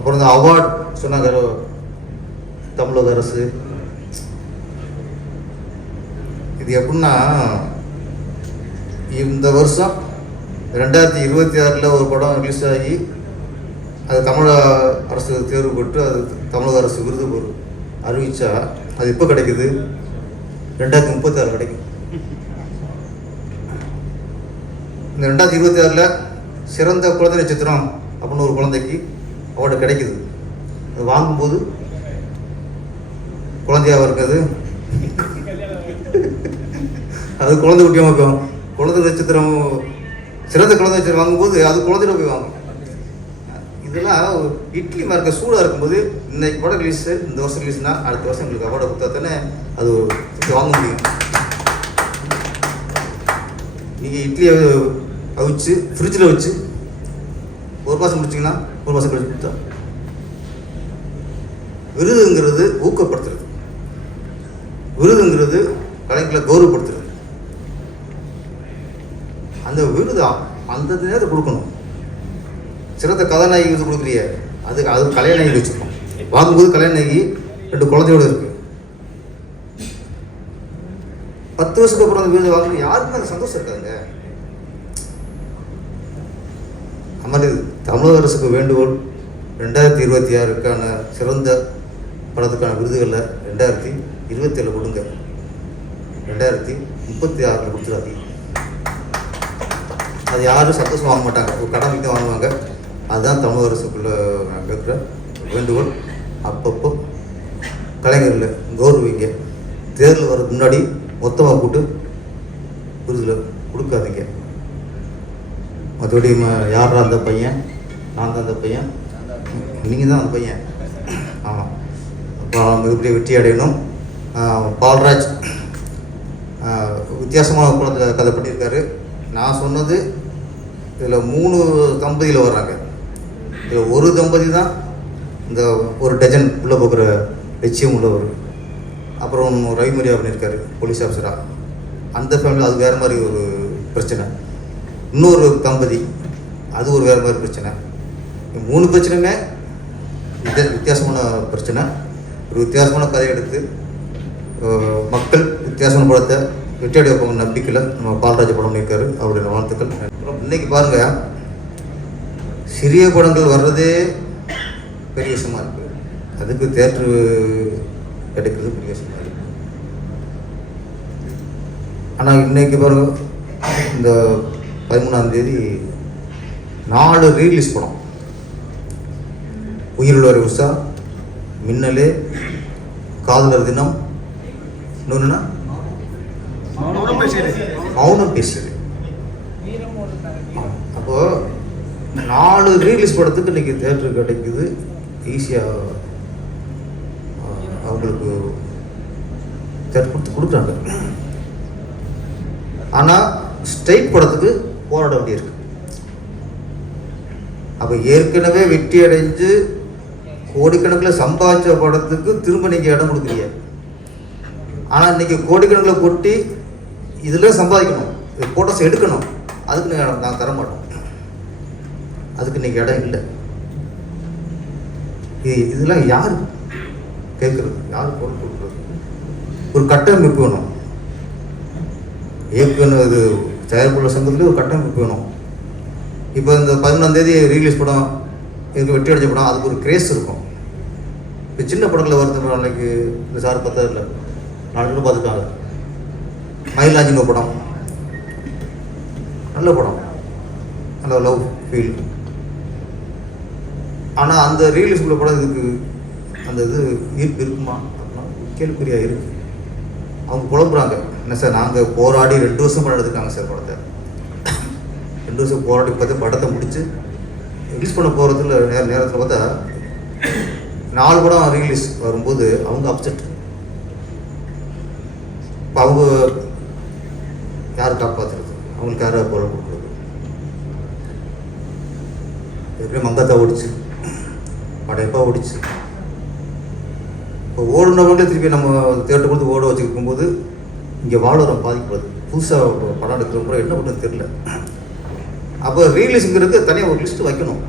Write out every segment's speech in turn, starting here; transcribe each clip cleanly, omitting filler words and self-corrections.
அப்புறம் இந்த அவார்டு சொன்னாங்க தமிழக அரசு. இது எப்படின்னா, இந்த வருஷம் 2026 ஒரு படம் ரிலீஸ் ஆகி அது தமிழக அரசு தேர்வு பெற்று அது தமிழக அரசு விருது அறிவித்தா அது எப்போ கிடைக்குது? 2036 கிடைக்கும். இந்த 2026 சிறந்த குழந்தை நட்சத்திரம் அப்படின்னு ஒரு குழந்தைக்கு அவார்டு கிடைக்குது. அது வாங்கும்போது குழந்தையாக இருக்குது, அது குழந்தை குட்டியாக வைக்கும். குழந்தை நட்சத்திரம் சிறந்த குழந்தை நட்சத்திரம் வாங்கும்போது அது குழந்தையில போய் வாங்கும். இதெல்லாம் இட்லி மார்க்க சூடாக இருக்கும்போது இன்னைக்கு படம் ரிலீஸ், இந்த வருஷம் ரிலீஸ்னா அடுத்த வருஷம் எங்களுக்கு அவார்டை கொடுத்தா தானே அது வாங்க முடியும். நீங்கள் இட்லியை அவிச்சு ஃப்ரிட்ஜில் வச்சு ஒரு மாதம் முடிச்சிங்கன்னா ஒரு மாதம் கழிச்சு கொடுத்தா விருதுங்கிறது ஊக்கப்படுத்துறது, விருதுங்கிறது கலைஞர்களை கௌரவப்படுத்துறது. அந்த விருது அந்த நேரத்தை கொடுக்கணும். சிறந்த கதாநாயகி விருது கொடுக்குறிய அது கல்யாணி வச்சுருக்கோம். வாங்கும்போது கல்யாணி 2 குழந்தையோடு இருக்கு. 10 வருஷத்துக்கு அப்புறம் அந்த விருது வாங்கணும், யாருக்குமே அது சந்தோஷம் இருக்காங்க. அது மாதிரி தமிழக அரசுக்கு வேண்டுகோள், 2026க்கான சிறந்த படத்துக்கான விருதுகளில் 2027 கொடுங்க, 2036 கொடுத்துடாதீங்க. அது யாரும் சந்தோஷம் வாங்க மாட்டாங்க, ஒரு கடமைக்கு தான் வாங்குவாங்க. அதுதான் தமிழக அரசுக்குள்ளே நான் கேட்குற வேண்டுகோள். அப்பப்போ கலைஞர்கள் கௌரவிங்க. தேர்தல் வர்றதுக்கு முன்னாடி மொத்தமாக கூட்டு விருதில் கொடுக்காதீங்க. மற்றபடி யாரா அந்த பையன், நான் தான் அந்த பையன், நீங்கள் தான் அந்த பையன். ஆமாம், அப்புறம் மிகப்பெரிய வெற்றி அடையணும். பால்ராஜ் வித்தியாசமான குளத்தில் கதை பண்ணியிருக்காரு. நான் சொன்னது இதில் 3 தம்பதியில் வர்றாங்க. இதில் ஒரு தம்பதி தான் இந்த ஒரு டஜன் உள்ளே போகிற லட்சியம் உள்ளவர். அப்புறம் ரவிமரியா பண்ணியிருக்காரு போலீஸ் ஆஃபீஸராக. அந்த ஃபேமிலி அது வேறு மாதிரி ஒரு பிரச்சனை. இன்னொரு தம்பதி அது ஒரு வேறு மாதிரி பிரச்சனை. 3 பிரச்சனையுமே வித்தியாசமான பிரச்சனை. ஒரு வித்தியாசமான கதை எடுத்து மக்கள் வித்தியாசமான படத்தை வெற்றியடை வைப்பாங்க நம்பிக்கையில் நம்ம பால்ராஜ் படம் பண்ணியிருக்காரு. அவருடைய வாழ்த்துக்கள். இன்னைக்கு பாருங்கள், சிறிய படங்கள் வர்றதே பெரிய விஷயமா இருக்குது. அதுக்கு தேட்டரு கிடைக்கிறது பெரிய விஷயமா இருக்குது. ஆனால் இன்னைக்கு பாருங்க, இந்த 13ஆம் தேதி 4 ரீலீஸ் படம். உயிருள்ள உஷா, மின்னலே, காதலர் தினம், இன்னொன்றுனா மௌனம் பேசுது. அப்போ 4 ரீலீஸ் படத்துக்கு இன்னைக்கு தேட்டர் கிடைக்குது. ஈஸியாக அவங்களுக்கு தேட்டர் கொடுக்குறாங்க. ஆனால் ஸ்ட்ரைட் படத்துக்கு போராட வேண்டியிருக்கு. அப்போ ஏற்கனவே வெற்றி அடைஞ்சு கோடிக்கணக்கில் சம்பாதிச்ச படத்துக்கு திரும்ப நீங்கள் இடம் கொடுக்குறீங்க. ஆனால் இன்றைக்கி கோடிக்கணக்கில் கொட்டி இதில் சம்பாதிக்கணும், ஃபோட்டோஸ் எடுக்கணும், அதுக்கு நாங்கள் தர மாட்டோம். அதுக்கு இன்றைக்கி இடம் இல்லை. இதெல்லாம் யார் கேட்குறது, யார் பொருள் கொடுக்குறது? ஒரு கட்டமைப்பு வேணும். இயக்குனர் இது தயாரிப்புள்ள சங்கத்துலேயே ஒரு கட்டமைப்பு வேணும். இப்போ இந்த 11ஆம் தேதி ரீலீஸ் படம், இதுக்கு வெற்றி அடைஞ்ச படம், அதுக்கு ஒரு கிரேஸ் இருக்கும். இப்போ சின்ன படங்களில் வருது. அன்னைக்கு இந்த சார் 10 4 பார்த்துருக்காங்க. மயிலாஞ்சின்னு படம், நல்ல படம், நல்ல லவ் ஃபீல். ஆனால் அந்த ரீலீஸ் உள்ள படம் இதுக்கு அந்த இது ஈர்ப்பு இருக்குமா அப்படின்னா கேள்விக்குறியாக இருக்குது. அவங்க குழம்புறாங்க, என்ன சார் நாங்கள் போராடி 2 வருஷம் படம் எடுத்துருக்காங்க சார். படத்தை 2 வருஷம் போராடி பார்த்து படத்தை முடித்து ரிலீஸ் பண்ண போகிறதுல நேரத்தில் பார்த்தா 4 படம் ரீலீஸ் வரும்போது அவங்க அப்செட். இப்போ அவங்க யார் காப்பாற்றுறது, அவங்களுக்கு யாரை குரல் கொடுக்குறது? எப்படி மங்காத்தா ஓடிச்சு, படையப்பா ஓடிச்சு. இப்போ ஓடுனவங்களே திருப்பி நம்ம தேட்டர் கொடுத்து ஓட வச்சுருக்கும்போது இங்கே வாழ்வரம் பாதிக்கப்படுது. புதுசாக படம் எடுக்கிறப்போ என்ன பண்ணுறது தெரியல. அப்போ ரீலீஸுங்கிறது தனியாக ஒரு லிஸ்ட்டு வைக்கணும்.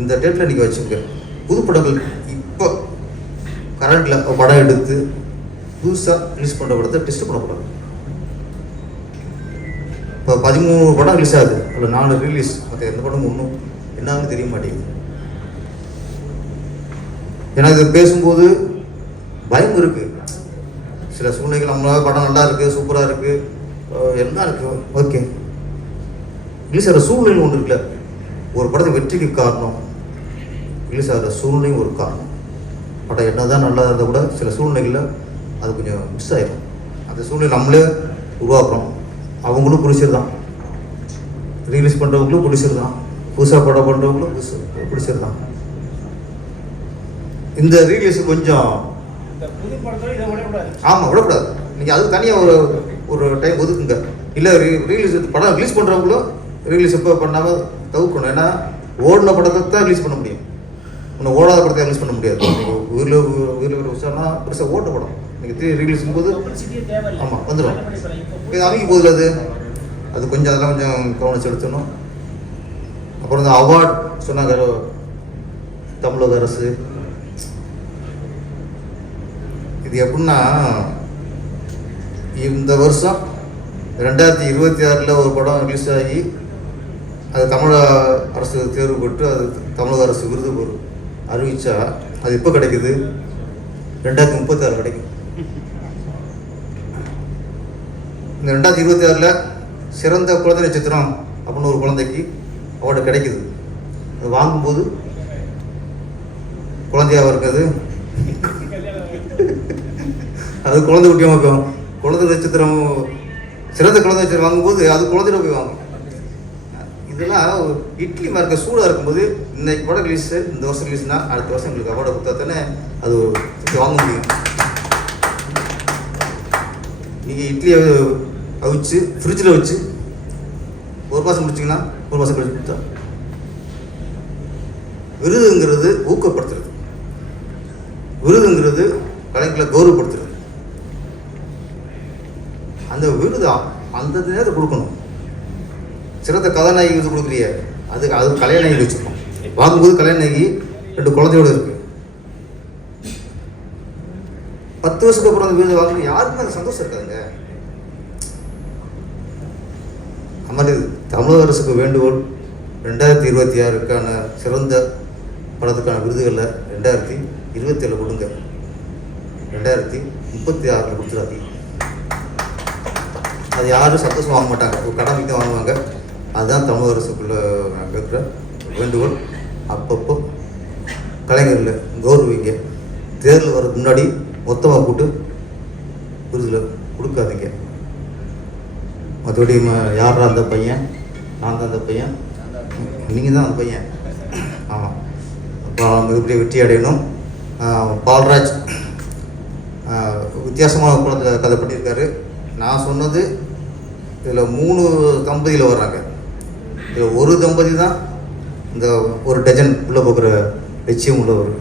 இந்த டேட்டில் நீங்கள் வச்சுக்க, புது படங்கள் இப்போ கரண்டில் படம் எடுத்து புதுசாக ரிலீஸ் பண்ணுற படத்தை டெஸ்ட் பண்ணக்கூடாது. இப்போ 13 படம் ரிலீஸ் ஆகுது, அதில் 4 ரிலீஸ், மற்ற எந்த படமும் ஒன்றும் என்னன்னு தெரிய மாட்டேங்குது. எனக்கு இது பேசும்போது பயம் இருக்குது. சில சூழ்நிலைகள் நம்மளால படம் நல்லா இருக்குது, சூப்பராக இருக்குது, எல்லாம் இருக்குது, ஓகே. ரிலீஸ் ஆகிற சூழ்நிலை ஒன்று இருக்குல்ல, ஒரு படத்தை வெற்றிக்கு காரணம் ரிலீஸ் ஆகிற சூழ்நிலையும் ஒரு காரணம். படம் என்ன தான் நல்லா இருந்தால் கூட சில சூழ்நிலைகளில் அது கொஞ்சம் மிஸ் ஆகிடும். அந்த சூழ்நிலை நம்மளே உருவாக்குறோம். அவங்களும் பிடிச்சிருதான், ரிலீஸ் பண்ணுறவங்களும் பிடிச்சிருதான், புதுசாக படம் பண்ணுறவங்களும் பிடிச்சிருதான். இந்த ரீலீஸ் கொஞ்சம் ஆமாம் விடக்கூடாது. நீங்கள் அது தனியாக ஒரு டைம் ஒதுக்குங்க. இல்லை ரீலீஸ் படம் ரிலீஸ் பண்ணுறவங்களும் ரிலீஸ் எப்போ பண்ணாமல் தவிர்க்கணும். ஏன்னா ஓடின படத்தை தான் ரிலீஸ் பண்ண முடியும், இன்னும் ஓடாத படத்தை ரிலீஸ் பண்ண முடியாது. நீங்கள் உயிரில் விஷயம்னா பெருசாக ஓட்ட படம் நீங்கள் ரிலீஸும் போது ஆமாம் வந்துடும். இது அமைக்க போதில் அது கொஞ்சம் அதெல்லாம் கொஞ்சம் கவனிச்சு எடுத்துக்கணும். அப்புறம் இந்த அவார்டு சொன்னாங்க தமிழக அரசு, இது எப்படின்னா இந்த வருஷம் 2026 ஒரு படம் ரிலீஸ் ஆகி அது தமிழக அரசு தேர்வு பெற்று அது தமிழக அரசு விருது அறிவித்தா அது எப்போ கிடைக்குது? 2036 கிடைக்கும். இந்த 2026 சிறந்த குழந்தை நட்சத்திரம் அப்படின்னு ஒரு குழந்தைக்கு அவார்டு கிடைக்குது. அது வாங்கும்போது குழந்தையாக இருக்குது, அது குழந்தை குட்டியாக இருக்கும். குழந்தை நட்சத்திரம் சிறந்த குழந்தை நட்சத்திரம் வாங்கும்போது அது குழந்தையில போய் வாங்கும். இதெல்லாம் இட்லி மார்க்க சூடாக இருக்கும்போது இன்னைக்கு படம் ரிலீஸ், இந்த வருஷம் ரிலீஸ்னா அடுத்த வருஷம் எங்களுக்கு அவார்டை கொடுத்தா தானே அது வாங்க முடியும். நீங்கள் இட்லியை அவிச்சு ஃப்ரிட்ஜில் வச்சு 1 மாதம் முடிச்சிங்கன்னா 1 மாதம் கழிச்சு கொடுத்தா. விருதுங்கிறது ஊக்கப்படுத்துறது, விருதுங்கிறது கலைஞர்களை கௌரவப்படுத்துறது. அந்த விருது அந்த நேரத்தை கொடுக்கணும். சிறந்த கதாநாயகி விருது கொடுக்குறிய அது கல்யாணி வச்சுருக்கோம். வாங்கும்போது கல்யாணி 2 குழந்தையோடு இருக்கு. 10 வருஷத்துக்கு அப்புறம் அந்த விருது வாங்க யாருக்குமே அந்த சந்தோஷம் இருக்காதுங்க. அது மாதிரி தமிழக அரசுக்கு வேண்டுகோள், 2026க்கான சிறந்த படத்துக்கான விருதுகளில் 2027 கொடுங்க, 2036 கொடுத்துடாதீங்க. அது யாரும் சந்தோஷம் வாங்க மாட்டாங்க, ஒரு கடமைக்கு தான் வாங்குவாங்க. அதுதான் தமிழக அரசுக்குள்ள கேட்குற வேண்டுகோள். அப்பப்போ கலைஞர்கள் கௌரவிங்க. தேர்தல் வர்றதுக்கு முன்னாடி மொத்தமாக கூட்டு விருதில் கொடுக்காதீங்க. மற்றபடி யாரா அந்த பையன், நான் தான் அந்த பையன், நீங்கள் தான் அந்த பையன். ஆமாம், அப்புறம் மிகப்பெரிய வெற்றி அடையணும். பால்ராஜ் வித்தியாசமான குழந்தை கதை பண்ணியிருக்காரு. நான் சொன்னது இதில் 3 தம்பதியில் வர்றாங்க. இதில் ஒரு தம்பதி தான் இந்த ஒரு டஜன் உள்ளே போகிற லட்சியம் உள்ளவர்.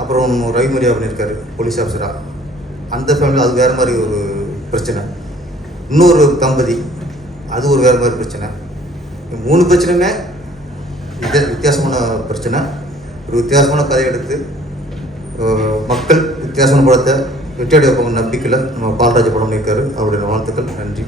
அப்புறம் ரவிமரியா பண்ணியிருக்காரு போலீஸ் ஆஃபீஸராக. அந்த ஃபேமிலி அது வேறு மாதிரி ஒரு பிரச்சனை. இன்னொரு தம்பதி அது ஒரு வேறு மாதிரி பிரச்சனை. 3 பிரச்சனையுமே வித்தியாசமான பிரச்சனை. ஒரு வித்தியாசமான கதை எடுத்து மக்கள் வித்தியாசமான படத்தை வெற்றியடைய போகிற நம்பிக்கையில் நம்ம பால்ராஜ் படம் பண்ணியிருக்காரு. அவருடைய வாழ்த்துக்கள். நன்றி.